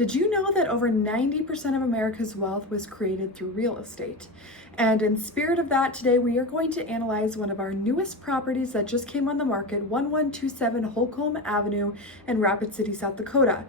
Did you know that over 90% of America's wealth was created through real estate? And in spirit of that, today we are going to analyze one of our newest properties that just came on the market, 1127 Holcomb Avenue in Rapid City, South Dakota.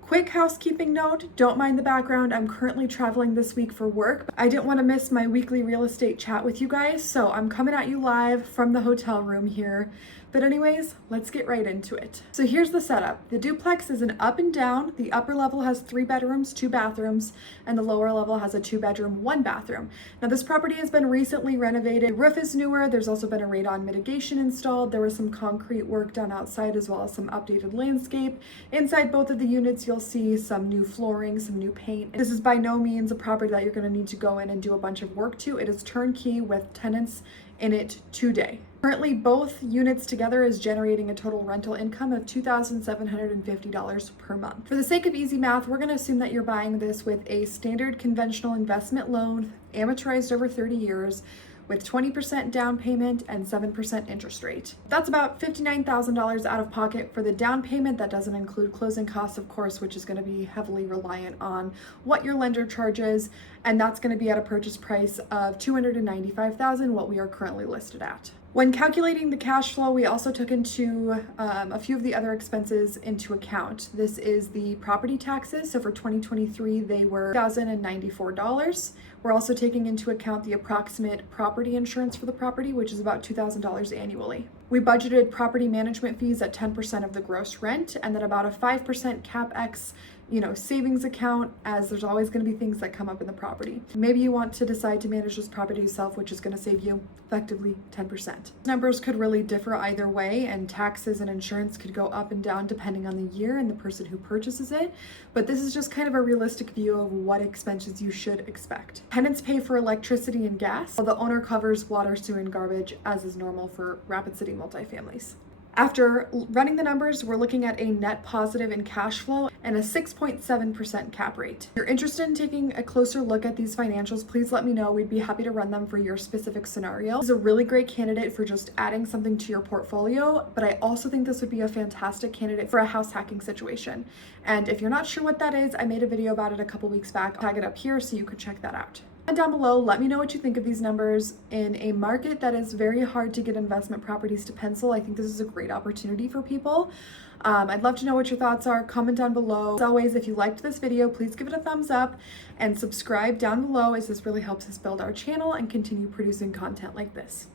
Quick housekeeping note, don't mind the background. I'm currently traveling this week for work. I didn't want to miss my weekly real estate chat with you guys, so I'm coming at you live from the hotel room here. But anyways, let's get right into it. So here's the setup. The duplex is an up and down. The upper level has 3 bedrooms, 2 bathrooms, and the lower level has a 2-bedroom, 1 bathroom. Now this property has been recently renovated. The roof is newer. There's also been a radon mitigation installed. There was some concrete work done outside as well as some updated landscape. Inside both of the units, you'll see some new flooring, some new paint. This is by no means a property that you're going to need to go in and do a bunch of work to. It is turnkey with tenants in it today. Currently, both units together is generating a total rental income of $2,750 per month. For the sake of easy math, we're going to assume that you're buying this with a standard conventional investment loan, amortized over 30 years, with 20% down payment and 7% interest rate. That's about $59,000 out of pocket for the down payment. That doesn't include closing costs, of course, which is going to be heavily reliant on what your lender charges, and that's going to be at a purchase price of $295,000, what we are currently listed at. When calculating the cash flow, we also took into a few of the other expenses into account. This is the property taxes. So for 2023, they were $1,094. We're also taking into account the approximate property insurance for the property, which is about $2,000 annually. We budgeted property management fees at 10% of the gross rent, and then about a 5% CapEx, savings account, as there's always going to be things that come up in the property. Maybe you want to decide to manage this property yourself, which is going to save you effectively 10%. Numbers could really differ either way, and taxes and insurance could go up and down depending on the year and the person who purchases it. But this is just kind of a realistic view of what expenses you should expect. Tenants pay for electricity and gas, while the owner covers water, sewer, and garbage, as is normal for Rapid City multifamilies. After running the numbers, we're looking at a net positive in cash flow and a 6.7% cap rate. If you're interested in taking a closer look at these financials, please let me know. We'd be happy to run them for your specific scenario. This is a really great candidate for just adding something to your portfolio, but I also think this would be a fantastic candidate for a house hacking situation. And if you're not sure what that is, I made a video about it a couple weeks back. I'll tag it up here so you could check that out. And down below, let me know what you think of these numbers. In a market that is very hard to get investment properties to pencil, I think this is a great opportunity for people. I'd love to know what your thoughts are. Comment down below. As always, if you liked this video, please give it a thumbs up and subscribe down below, as this really helps us build our channel and continue producing content like this.